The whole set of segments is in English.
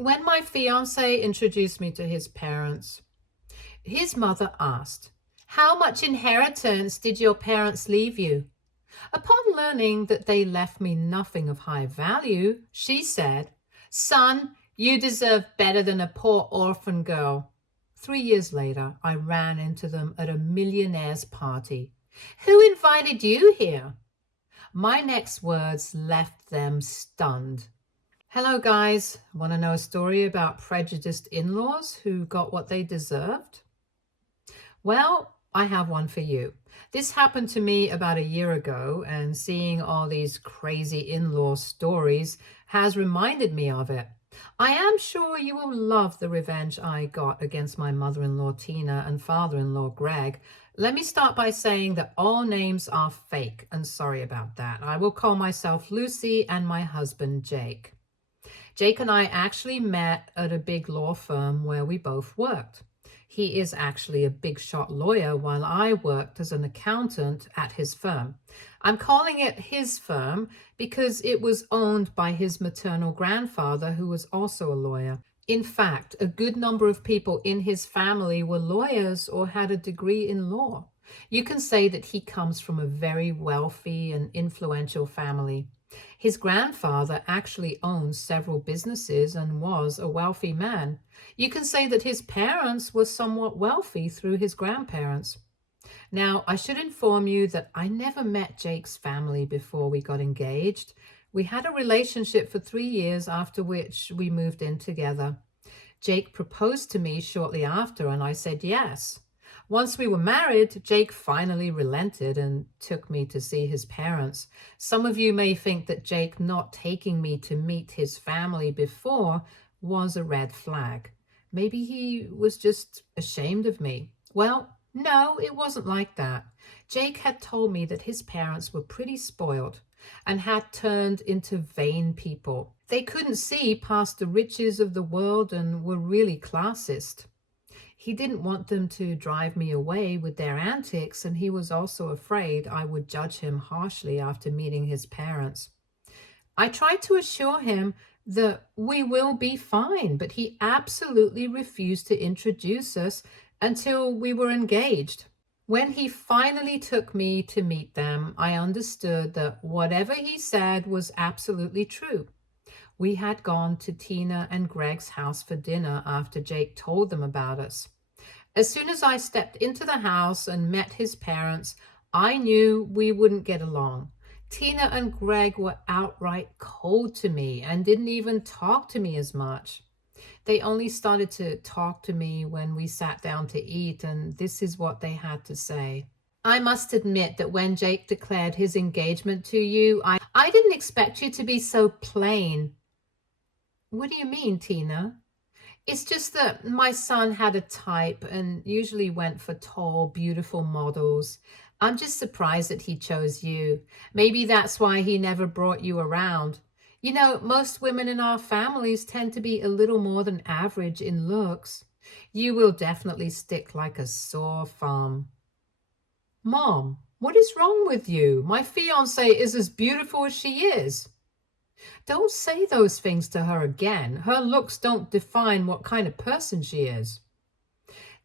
When my fiance introduced me to his parents, his mother asked, "How much inheritance did your parents leave you?" Upon learning that they left me nothing of high value, she said, "Son, you deserve better than a poor orphan girl." 3 years later, I ran into them at a millionaire's party. "Who invited you here?" My next words left them stunned. Hello, guys. Want to know a story about prejudiced in-laws who got what they deserved? Well, I have one for you. This happened to me about a year ago, and seeing all these crazy in-law stories has reminded me of it. I am sure you will love the revenge I got against my mother-in-law Tina and father-in-law Greg. Let me start by saying that all names are fake, and sorry about that. I will call myself Lucy and my husband Jake. Jake and I actually met at a big law firm where we both worked. He is actually a big shot lawyer while I worked as an accountant at his firm. I'm calling it his firm because it was owned by his maternal grandfather, who was also a lawyer. In fact, a good number of people in his family were lawyers or had a degree in law. You can say that he comes from a very wealthy and influential family. His grandfather actually owned several businesses and was a wealthy man. You can say that his parents were somewhat wealthy through his grandparents. Now, I should inform you that I never met Jake's family before we got engaged. We had a relationship for 3 years, after which we moved in together. Jake proposed to me shortly after, and I said yes. Once we were married, Jake finally relented and took me to see his parents. Some of you may think that Jake not taking me to meet his family before was a red flag. Maybe he was just ashamed of me. Well, no, it wasn't like that. Jake had told me that his parents were pretty spoiled and had turned into vain people. They couldn't see past the riches of the world and were really classist. He didn't want them to drive me away with their antics, and he was also afraid I would judge him harshly after meeting his parents. I tried to assure him that we will be fine, but he absolutely refused to introduce us until we were engaged. When he finally took me to meet them, I understood that whatever he said was absolutely true. We had gone to Tina and Greg's house for dinner after Jake told them about us. As soon as I stepped into the house and met his parents, I knew we wouldn't get along. Tina and Greg were outright cold to me and didn't even talk to me as much. They only started to talk to me when we sat down to eat, and this is what they had to say. "I must admit that when Jake declared his engagement to you, I didn't expect you to be so plain." "What do you mean, Tina?" "It's just that my son had a type and usually went for tall, beautiful models. I'm just surprised that he chose you. Maybe that's why he never brought you around. You know, most women in our families tend to be a little more than average in looks. You will definitely stick like a sore thumb." "Mom, what is wrong with you? My fiance is as beautiful as she is." "Don't say those things to her again. Her looks don't define what kind of person she is."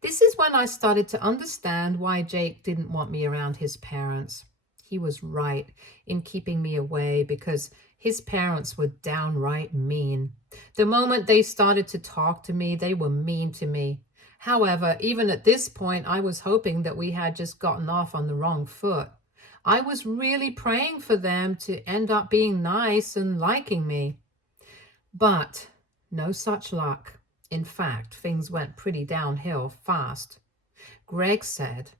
This is when I started to understand why Jake didn't want me around his parents. He was right in keeping me away because his parents were downright mean. The moment they started to talk to me, they were mean to me. However, even at this point, I was hoping that we had just gotten off on the wrong foot. I was really praying for them to end up being nice and liking me. But no such luck. In fact, things went pretty downhill fast. Greg said,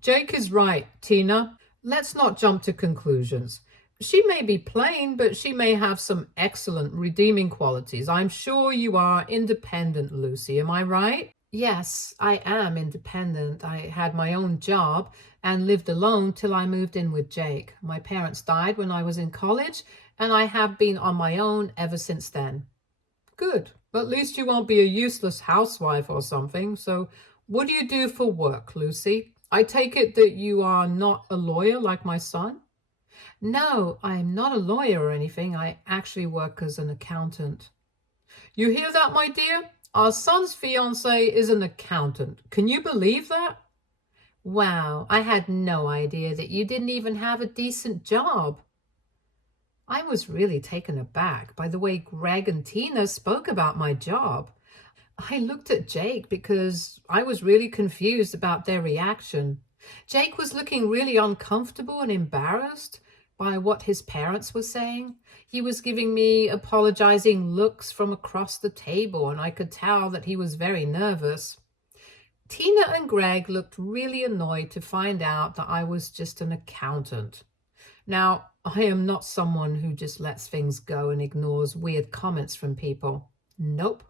"Jake is right, Tina. Let's not jump to conclusions. She may be plain, but she may have some excellent redeeming qualities. I'm sure you are independent, Lucy. Am I right?" "Yes, I am independent. I had my own job and lived alone till I moved in with Jake. My parents died when I was in college, and I have been on my own ever since then." "Good. At least you won't be a useless housewife or something. So what do you do for work, Lucy? I take it that you are not a lawyer like my son?" "No, I'm not a lawyer or anything. I actually work as an accountant." You hear that, my dear? Our son's fiance is an accountant. Can you believe that? Wow, I had no idea that you didn't even have a decent job. I was really taken aback by the way Greg and Tina spoke about my job. I looked at Jake because I was really confused about their reaction. Jake was looking really uncomfortable and embarrassed by what his parents were saying. He was giving me apologizing looks from across the table, and I could tell that he was very nervous. Tina and Greg looked really annoyed to find out that I was just an accountant. Now, I am not someone who just lets things go and ignores weird comments from people. Nope.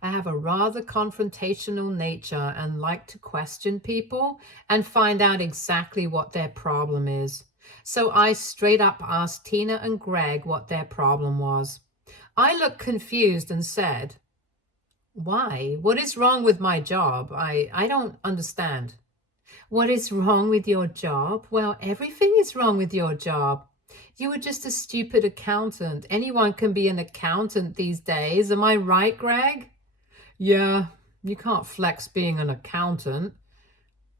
I have a rather confrontational nature and like to question people and find out exactly what their problem is. So I straight up asked Tina and Greg what their problem was. I looked confused and said, "Why? What is wrong with my job? I don't understand." What is wrong with your job? Well, everything is wrong with your job. You are just a stupid accountant. Anyone can be an accountant these days. Am I right, Greg? Yeah, you can't flex being an accountant.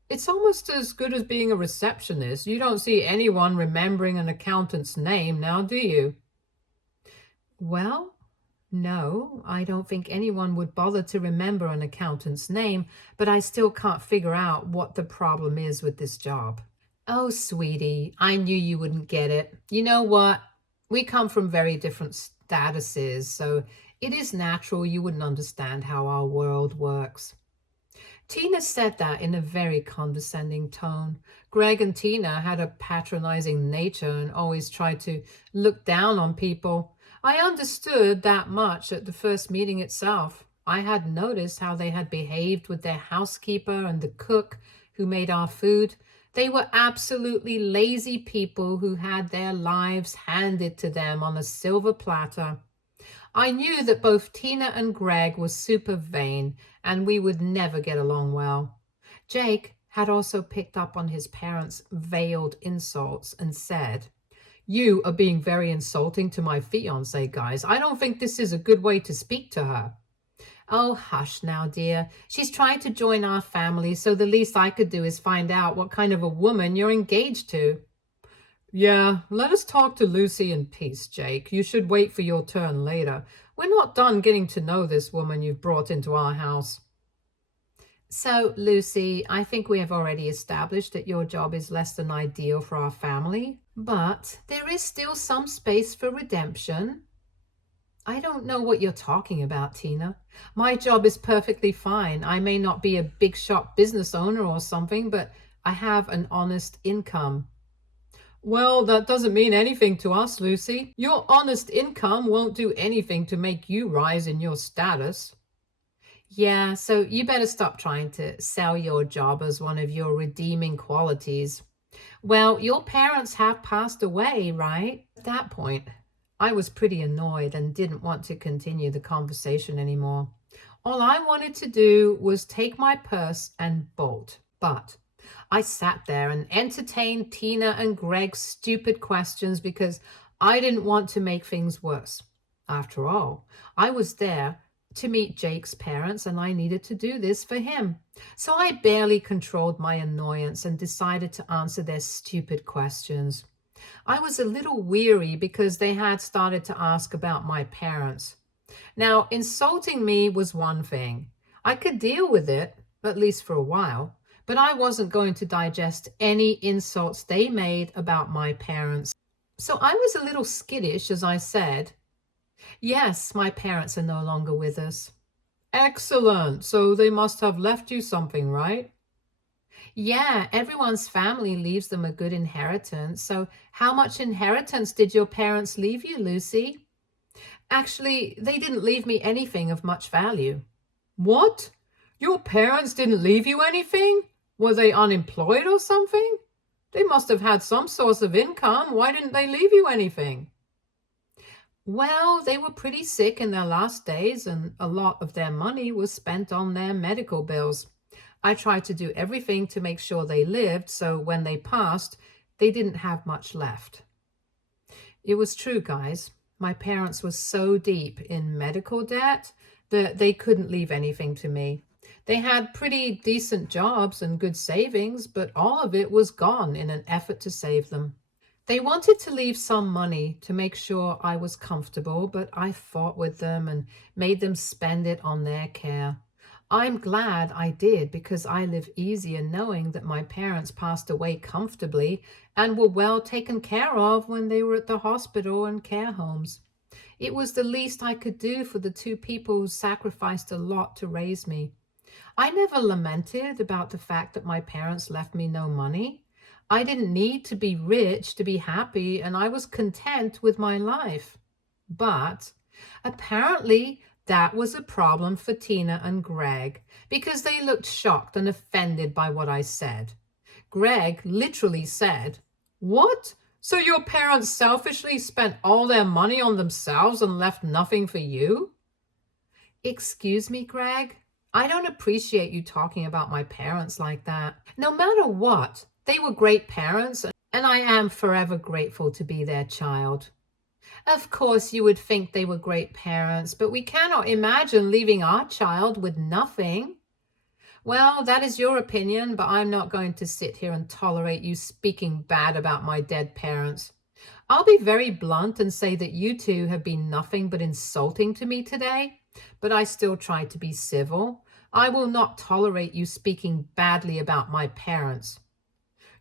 It's almost as good as being a receptionist. You don't see anyone remembering an accountant's name now, do you? Well, no, I don't think anyone would bother to remember an accountant's name, but I still can't figure out what the problem is with this job. Oh, sweetie, I knew you wouldn't get it. You know what? We come from very different statuses, so it is natural you wouldn't understand how our world works. Tina said that in a very condescending tone. Greg and Tina had a patronizing nature and always tried to look down on people. I understood that much at the first meeting itself. I had noticed how they had behaved with their housekeeper and the cook who made our food. They were absolutely lazy people who had their lives handed to them on a silver platter. I knew that both Tina and Greg were super vain and we would never get along well. Jake had also picked up on his parents' veiled insults and said, "You are being very insulting to my fiancé, guys. I don't think this is a good way to speak to her." "Oh, hush now, dear. She's trying to join our family, so the least I could do is find out what kind of a woman you're engaged to." "Yeah, let us talk to Lucy in peace, Jake. You should wait for your turn later. We're not done getting to know this woman you've brought into our house." "So, Lucy, I think we have already established that your job is less than ideal for our family, but there is still some space for redemption." "I don't know what you're talking about, Tina. My job is perfectly fine. I may not be a big shot business owner or something, but I have an honest income." "Well, that doesn't mean anything to us, Lucy. Your honest income won't do anything to make you rise in your status." "Yeah, so you better stop trying to sell your job as one of your redeeming qualities." "Well, your parents have passed away, right?" At that point, I was pretty annoyed and didn't want to continue the conversation anymore. All I wanted to do was take my purse and bolt. But I sat there and entertained Tina and Greg's stupid questions because I didn't want to make things worse. After all, I was there to meet Jake's parents and I needed to do this for him. So I barely controlled my annoyance and decided to answer their stupid questions. I was a little weary because they had started to ask about my parents. Now, insulting me was one thing. I could deal with it, at least for a while, but I wasn't going to digest any insults they made about my parents. So I was a little skittish as I said, "Yes, my parents are no longer with us." "Excellent. So they must have left you something, right?" "Yeah, everyone's family leaves them a good inheritance. So how much inheritance did your parents leave you, Lucy?" "Actually, they didn't leave me anything of much value." "What? Your parents didn't leave you anything? Were they unemployed or something? They must have had some source of income. Why didn't they leave you anything?" "Well, they were pretty sick in their last days, and a lot of their money was spent on their medical bills. I tried to do everything to make sure they lived, so when they passed, they didn't have much left." It was true, guys. My parents were so deep in medical debt that they couldn't leave anything to me. They had pretty decent jobs and good savings, but all of it was gone in an effort to save them. They wanted to leave some money to make sure I was comfortable, but I fought with them and made them spend it on their care. I'm glad I did because I live easier knowing that my parents passed away comfortably and were well taken care of when they were at the hospital and care homes. It was the least I could do for the two people who sacrificed a lot to raise me. I never lamented about the fact that my parents left me no money. I didn't need to be rich to be happy, and I was content with my life. But apparently, that was a problem for Tina and Greg because they looked shocked and offended by what I said. Greg literally said, "What? So your parents selfishly spent all their money on themselves and left nothing for you?" Excuse me, Greg? I don't appreciate you talking about my parents like that. No matter what, they were great parents, and I am forever grateful to be their child. Of course, you would think they were great parents, but we cannot imagine leaving our child with nothing. Well, that is your opinion, but I'm not going to sit here and tolerate you speaking bad about my dead parents. I'll be very blunt and say that you two have been nothing but insulting to me today, but I still try to be civil. I will not tolerate you speaking badly about my parents.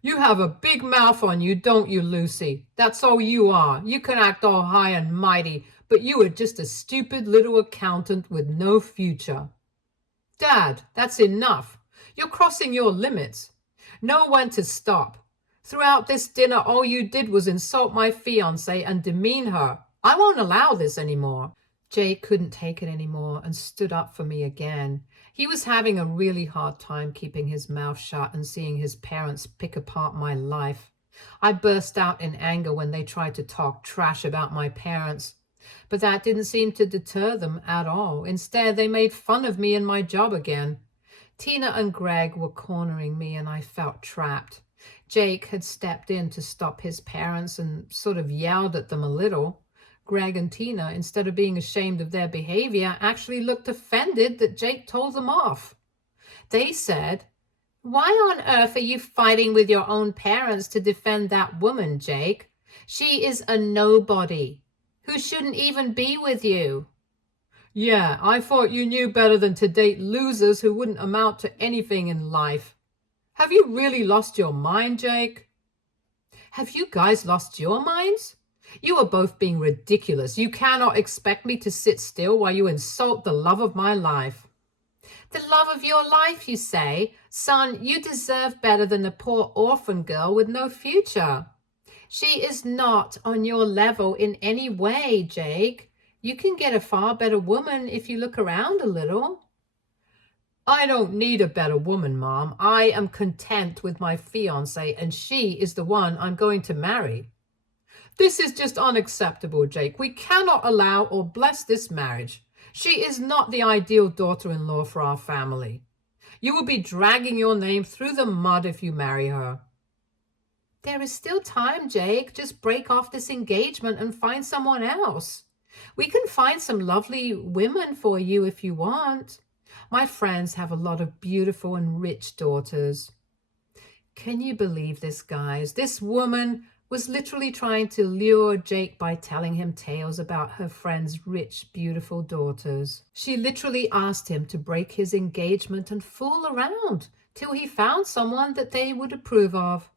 You have a big mouth on you, don't you, Lucy? That's all you are. You can act all high and mighty, but you are just a stupid little accountant with no future. Dad, that's enough. You're crossing your limits. Know when to stop. Throughout this dinner, all you did was insult my fiancée and demean her. I won't allow this anymore. Jake couldn't take it anymore and stood up for me again. He was having a really hard time keeping his mouth shut and seeing his parents pick apart my life. I burst out in anger when they tried to talk trash about my parents. But that didn't seem to deter them at all. Instead, they made fun of me and my job again. Tina and Greg were cornering me and I felt trapped. Jake had stepped in to stop his parents and sort of yelled at them a little. Greg and Tina, instead of being ashamed of their behavior, actually looked offended that Jake told them off. They said, "Why on earth are you fighting with your own parents to defend that woman, Jake? She is a nobody who shouldn't even be with you." Yeah, I thought you knew better than to date losers who wouldn't amount to anything in life. Have you really lost your mind, Jake? Have you guys lost your minds? You are both being ridiculous. You cannot expect me to sit still while you insult the love of my life. The love of your life, you say? Son, you deserve better than a poor orphan girl with no future. She is not on your level in any way, Jake. You can get a far better woman if you look around a little. I don't need a better woman, Mom. I am content with my fiancée, and she is the one I'm going to marry. This is just unacceptable, Jake. We cannot allow or bless this marriage. She is not the ideal daughter-in-law for our family. You will be dragging your name through the mud if you marry her. There is still time, Jake. Just break off this engagement and find someone else. We can find some lovely women for you if you want. My friends have a lot of beautiful and rich daughters. Can you believe this, guys? This woman was literally trying to lure Jake by telling him tales about her friend's rich, beautiful daughters. She literally asked him to break his engagement and fool around till he found someone that they would approve of.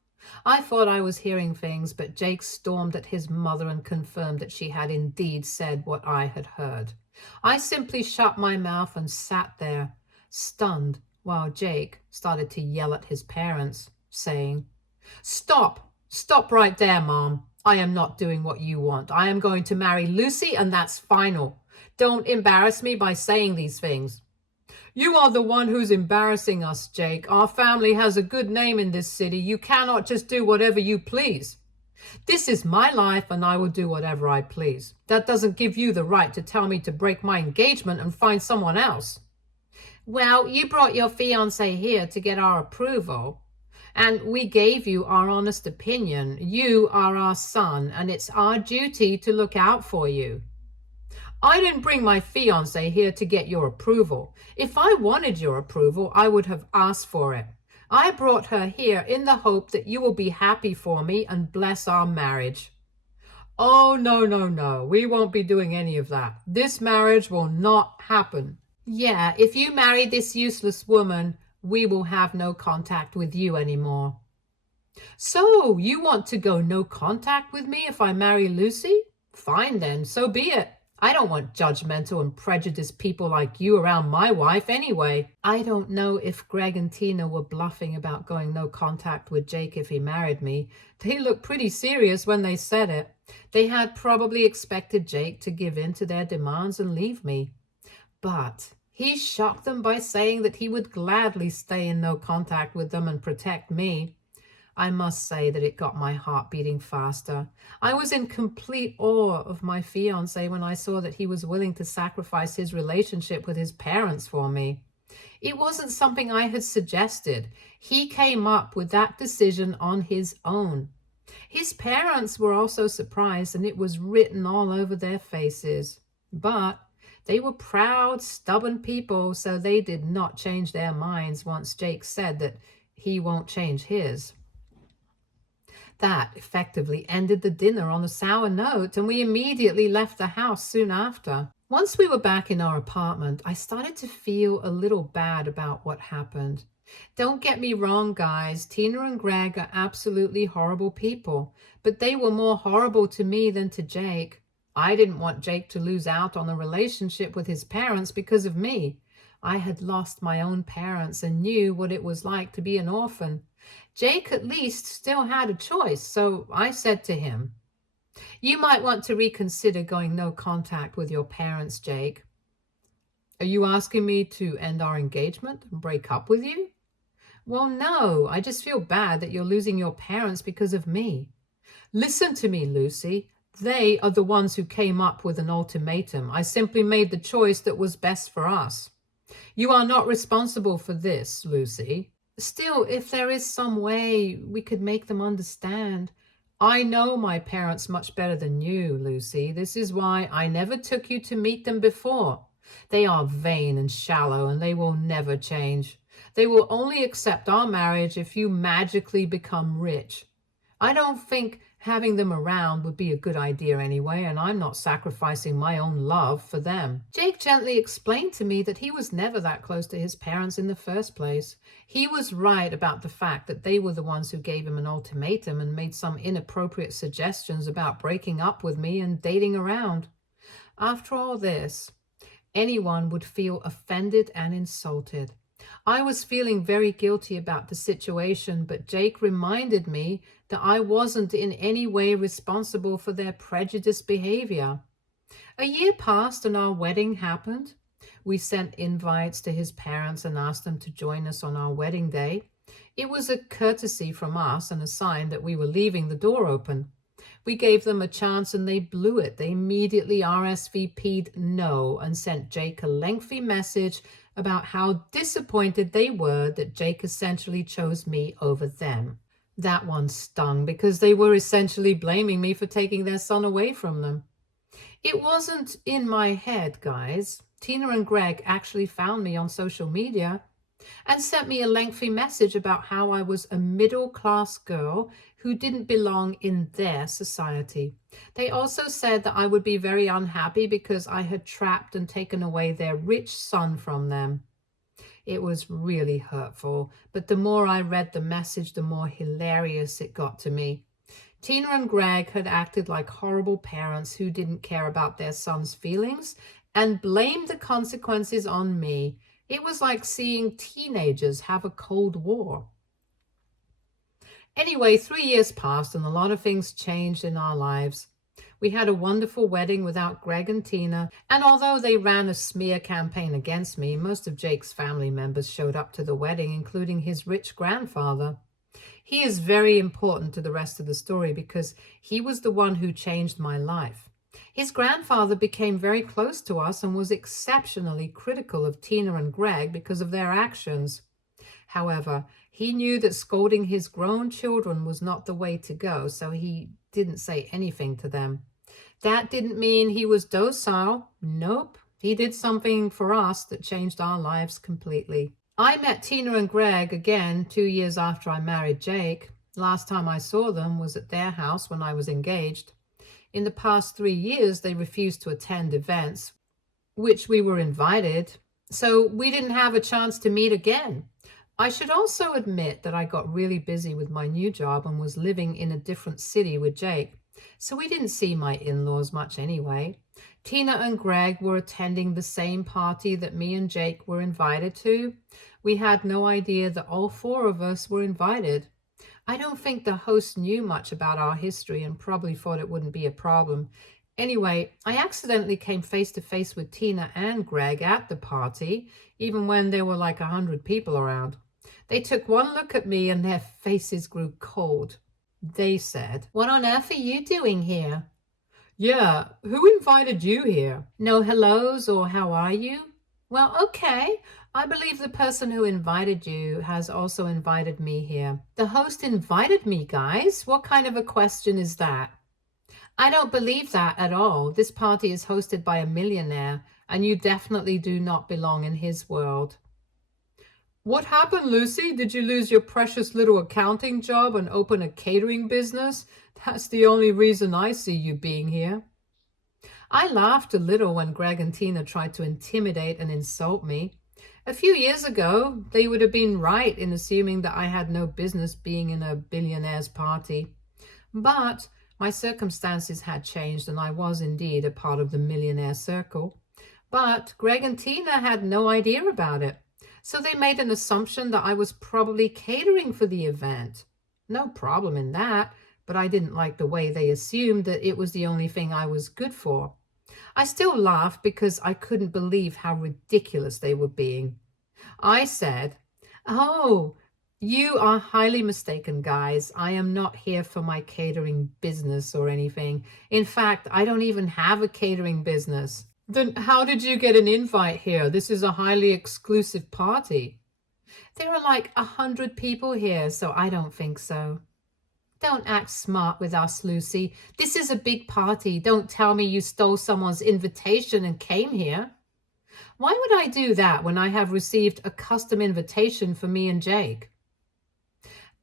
I thought I was hearing things, but Jake stormed at his mother and confirmed that she had indeed said what I had heard. I simply shut my mouth and sat there, stunned, while Jake started to yell at his parents, saying, "Stop! Stop right there, Mom. I am not doing what you want. I am going to marry Lucy, and that's final. Don't embarrass me by saying these things." You are the one who's embarrassing us, Jake. Our family has a good name in this city. You cannot just do whatever you please. This is my life, and I will do whatever I please. That doesn't give you the right to tell me to break my engagement and find someone else. Well, you brought your fiancé here to get our approval. And we gave you our honest opinion. You are our son, and it's our duty to look out for you. I didn't bring my fiance here to get your approval. If I wanted your approval, I would have asked for it. I brought her here in the hope that you will be happy for me and bless our marriage. Oh, no, no, no. We won't be doing any of that. This marriage will not happen. Yeah, if you marry this useless woman, we will have no contact with you anymore. So, you want to go no contact with me if I marry Lucy? Fine then, so be it. I don't want judgmental and prejudiced people like you around my wife anyway. I don't know if Greg and Tina were bluffing about going no contact with Jake if he married me. They looked pretty serious when they said it. They had probably expected Jake to give in to their demands and leave me. But he shocked them by saying that he would gladly stay in no contact with them and protect me. I must say that it got my heart beating faster. I was in complete awe of my fiancé when I saw that he was willing to sacrifice his relationship with his parents for me. It wasn't something I had suggested. He came up with that decision on his own. His parents were also surprised, and it was written all over their faces. But they were proud, stubborn people, so they did not change their minds once Jake said that he won't change his. That effectively ended the dinner on a sour note, and we immediately left the house soon after. Once we were back in our apartment, I started to feel a little bad about what happened. Don't get me wrong, guys. Tina and Greg are absolutely horrible people, but they were more horrible to me than to Jake. I didn't want Jake to lose out on a relationship with his parents because of me. I had lost my own parents and knew what it was like to be an orphan. Jake at least still had a choice, so I said to him, "You might want to reconsider going no contact with your parents, Jake." "Are you asking me to end our engagement and break up with you?" "Well, no, I just feel bad that you're losing your parents because of me." "Listen to me, Lucy. They are the ones who came up with an ultimatum. I simply made the choice that was best for us. You are not responsible for this, Lucy." "Still, if there is some way we could make them understand." "I know my parents much better than you, Lucy. This is why I never took you to meet them before. They are vain and shallow, and they will never change. They will only accept our marriage if you magically become rich. I don't think having them around would be a good idea anyway, and I'm not sacrificing my own love for them." Jake gently explained to me that he was never that close to his parents in the first place. He was right about the fact that they were the ones who gave him an ultimatum and made some inappropriate suggestions about breaking up with me and dating around. After all this, anyone would feel offended and insulted. I was feeling very guilty about the situation, but Jake reminded me that I wasn't in any way responsible for their prejudiced behavior. A year passed and our wedding happened. We sent invites to his parents and asked them to join us on our wedding day. It was a courtesy from us and a sign that we were leaving the door open. We gave them a chance and they blew it. They immediately RSVP'd no and sent Jake a lengthy message about how disappointed they were that Jake essentially chose me over them. That one stung because they were essentially blaming me for taking their son away from them. It wasn't in my head, guys. Tina and Greg actually found me on social media and sent me a lengthy message about how I was a middle-class girl who didn't belong in their society. They also said that I would be very unhappy because I had trapped and taken away their rich son from them. It was really hurtful, but the more I read the message, the more hilarious it got to me. Tina and Greg had acted like horrible parents who didn't care about their son's feelings and blamed the consequences on me. It was like seeing teenagers have a Cold War. Anyway, 3 years passed and a lot of things changed in our lives. We had a wonderful wedding without Greg and Tina, and although they ran a smear campaign against me, most of Jake's family members showed up to the wedding, including his rich grandfather. He is very important to the rest of the story because he was the one who changed my life. His grandfather became very close to us and was exceptionally critical of Tina and Greg because of their actions. However, he knew that scolding his grown children was not the way to go, so he didn't say anything to them. That didn't mean he was docile. Nope. He did something for us that changed our lives completely. I met Tina and Greg again 2 years after I married Jake. Last time I saw them was at their house when I was engaged. In the past 3 years, they refused to attend events, which we were invited, so we didn't have a chance to meet again. I should also admit that I got really busy with my new job and was living in a different city with Jake, so we didn't see my in-laws much anyway. Tina and Greg were attending the same party that me and Jake were invited to. We had no idea that all four of us were invited. I don't think the host knew much about our history and probably thought it wouldn't be a problem. Anyway, I accidentally came face to face with Tina and Greg at the party, even when there were like 100 people around. They took one look at me and their faces grew cold. They said, "What on earth are you doing here?" "Yeah, who invited you here?" "No hellos or how are you?" "Well, okay. I believe the person who invited you has also invited me here." "The host invited me, guys? What kind of a question is that?" "I don't believe that at all. This party is hosted by a millionaire, and you definitely do not belong in his world." "What happened, Lucy? Did you lose your precious little accounting job and open a catering business? That's the only reason I see you being here." I laughed a little when Greg and Tina tried to intimidate and insult me. A few years ago, they would have been right in assuming that I had no business being in a billionaire's party. But my circumstances had changed and I was indeed a part of the millionaire circle. But Greg and Tina had no idea about it. So they made an assumption that I was probably catering for the event. No problem in that, but I didn't like the way they assumed that it was the only thing I was good for. I still laughed because I couldn't believe how ridiculous they were being. I said, "Oh, you are highly mistaken, guys. I am not here for my catering business or anything. In fact, I don't even have a catering business." "Then how did you get an invite here? This is a highly exclusive party." "There are like 100 people here, so I don't think so." "Don't act smart with us, Lucy. This is a big party. Don't tell me you stole someone's invitation and came here." "Why would I do that when I have received a custom invitation for me and Jake?"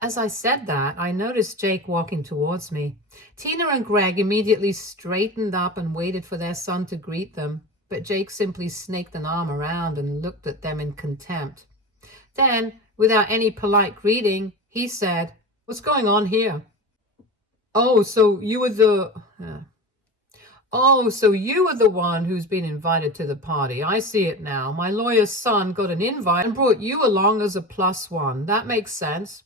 As I said that, I noticed Jake walking towards me. Tina and Greg immediately straightened up and waited for their son to greet them, but Jake simply snaked an arm around and looked at them in contempt. Then, without any polite greeting, he said, "What's going on here?" "Oh, so you were the... Oh, so you were the one who's been invited to the party. I see it now. My lawyer's son got an invite and brought you along as a plus one. That makes sense."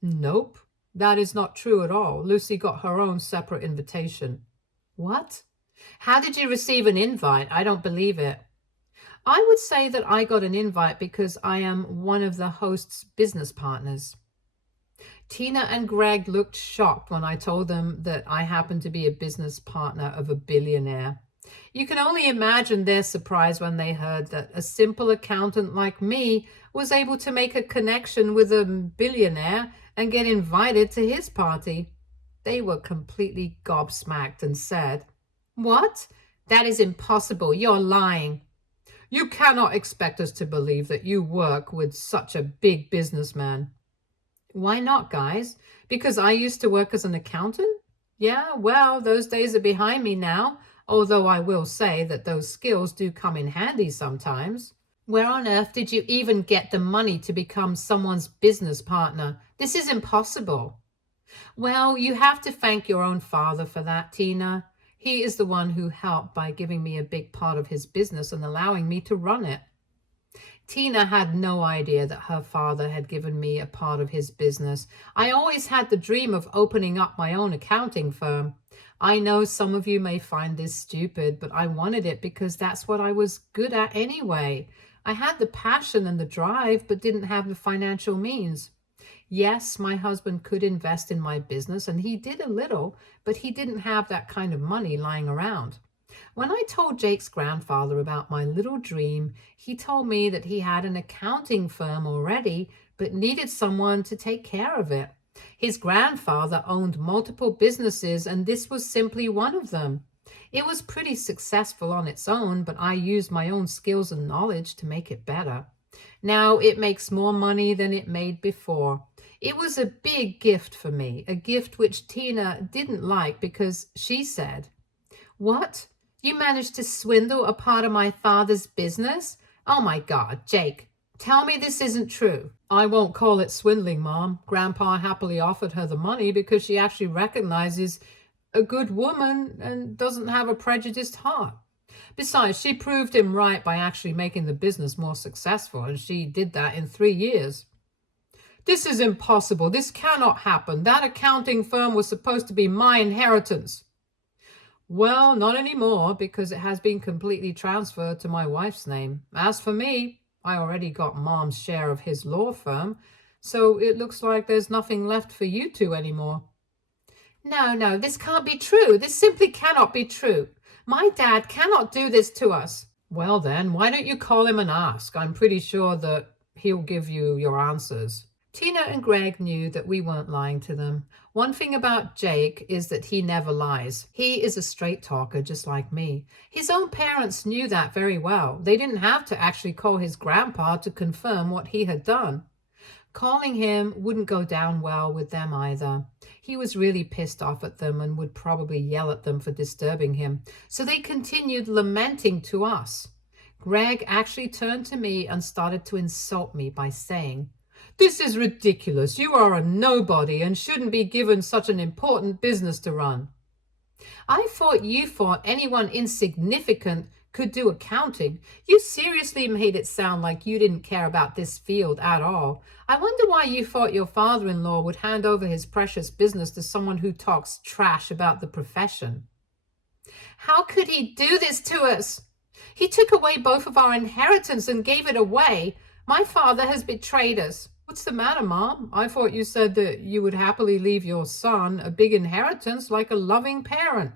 "Nope, that is not true at all. Lucy got her own separate invitation." "What? How did you receive an invite? I don't believe it." "I would say that I got an invite because I am one of the host's business partners." Tina and Greg looked shocked when I told them that I happened to be a business partner of a billionaire. You can only imagine their surprise when they heard that a simple accountant like me was able to make a connection with a billionaire and get invited to his party. They were completely gobsmacked and said, "What? That is impossible. You're lying." "You cannot expect us to believe that you work with such a big businessman." "Why not, guys? Because I used to work as an accountant? Yeah, well, those days are behind me now, although I will say that those skills do come in handy sometimes." "Where on earth did you even get the money to become someone's business partner? This is impossible." "Well, you have to thank your own father for that, Tina. He is the one who helped by giving me a big part of his business and allowing me to run it." Tina had no idea that her father had given me a part of his business. I always had the dream of opening up my own accounting firm. I know some of you may find this stupid, but I wanted it because that's what I was good at anyway. I had the passion and the drive, but didn't have the financial means. Yes, my husband could invest in my business, and he did a little, but he didn't have that kind of money lying around. When I told Jake's grandfather about my little dream, he told me that he had an accounting firm already, but needed someone to take care of it. His grandfather owned multiple businesses, and this was simply one of them. It was pretty successful on its own, but I used my own skills and knowledge to make it better. Now it makes more money than it made before. It was a big gift for me, a gift which Tina didn't like because she said, "What? You managed to swindle a part of my father's business? Oh my God, Jake, tell me this isn't true." "I won't call it swindling, Mom. Grandpa happily offered her the money because she actually recognizes a good woman and doesn't have a prejudiced heart. Besides, she proved him right by actually making the business more successful, and she did that in 3 years. This is impossible. This cannot happen. That accounting firm was supposed to be my inheritance." "Well, not anymore, because it has been completely transferred to my wife's name. As for me, I already got Mom's share of his law firm, so it looks like there's nothing left for you two anymore." No, this can't be true. This simply cannot be true. My dad cannot do this to us." "Well then, why don't you call him and ask? I'm pretty sure that he'll give you your answers." Tina and Greg knew that we weren't lying to them. One thing about Jake is that he never lies. He is a straight talker just like me. His own parents knew that very well. They didn't have to actually call his grandpa to confirm what he had done. Calling him wouldn't go down well with them either. He was really pissed off at them and would probably yell at them for disturbing him. So they continued lamenting to us. Greg actually turned to me and started to insult me by saying, "This is ridiculous. You are a nobody and shouldn't be given such an important business to run." "I thought you thought anyone insignificant could do accounting. You seriously made it sound like you didn't care about this field at all. I wonder why you thought your father-in-law would hand over his precious business to someone who talks trash about the profession." "How could he do this to us? He took away both of our inheritance and gave it away. My father has betrayed us." "What's the matter, Mom? I thought you said that you would happily leave your son a big inheritance like a loving parent.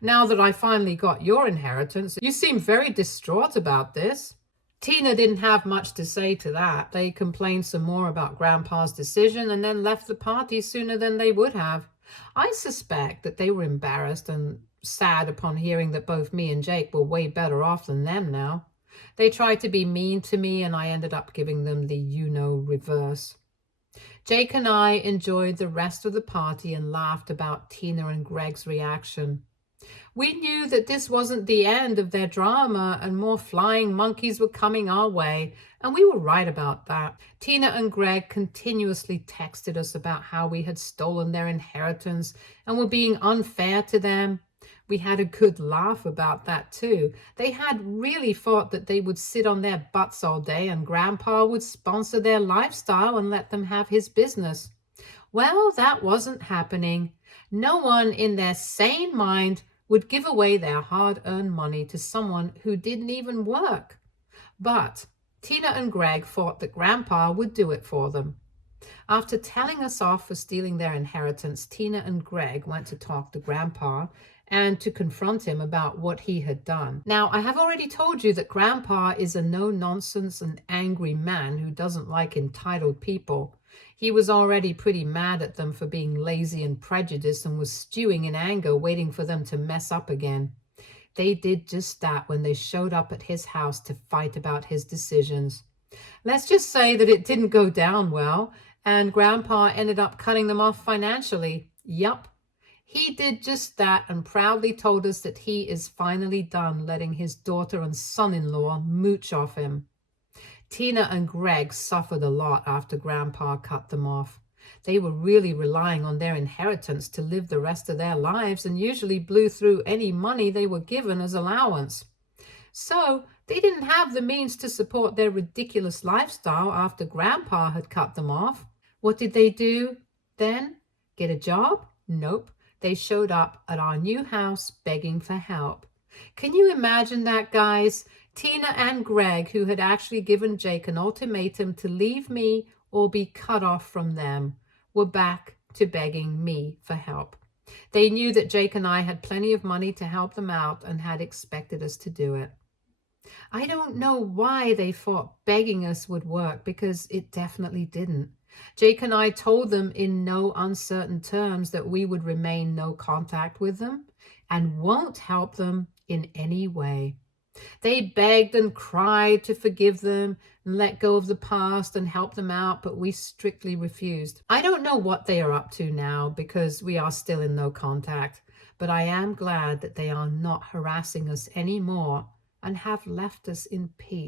Now that I finally got your inheritance, you seem very distraught about this." Tina didn't have much to say to that. They complained some more about Grandpa's decision and then left the party sooner than they would have. I suspect that they were embarrassed and sad upon hearing that both me and Jake were way better off than them now. They tried to be mean to me, and I ended up giving them the reverse. Jake and I enjoyed the rest of the party and laughed about Tina and Greg's reaction. We knew that this wasn't the end of their drama, and more flying monkeys were coming our way, and we were right about that. Tina and Greg continuously texted us about how we had stolen their inheritance and were being unfair to them. We had a good laugh about that too. They had really thought that they would sit on their butts all day and Grandpa would sponsor their lifestyle and let them have his business. Well, that wasn't happening. No one in their sane mind would give away their hard-earned money to someone who didn't even work. But Tina and Greg thought that Grandpa would do it for them. After telling us off for stealing their inheritance, Tina and Greg went to talk to Grandpa and to confront him about what he had done. Now, I have already told you that Grandpa is a no-nonsense and angry man who doesn't like entitled people. He was already pretty mad at them for being lazy and prejudiced and was stewing in anger, waiting for them to mess up again. They did just that when they showed up at his house to fight about his decisions. Let's just say that it didn't go down well, and Grandpa ended up cutting them off financially. Yup. He did just that and proudly told us that he is finally done letting his daughter and son-in-law mooch off him. Tina and Greg suffered a lot after Grandpa cut them off. They were really relying on their inheritance to live the rest of their lives and usually blew through any money they were given as allowance. So they didn't have the means to support their ridiculous lifestyle after Grandpa had cut them off. What did they do then? Get a job? Nope. They showed up at our new house begging for help. Can you imagine that, guys? Tina and Greg, who had actually given Jake an ultimatum to leave me or be cut off from them, were back to begging me for help. They knew that Jake and I had plenty of money to help them out and had expected us to do it. I don't know why they thought begging us would work, because it definitely didn't. Jake and I told them in no uncertain terms that we would remain no contact with them and won't help them in any way. They begged and cried to forgive them and let go of the past and help them out, but we strictly refused. I don't know what they are up to now because we are still in no contact, but I am glad that they are not harassing us anymore and have left us in peace.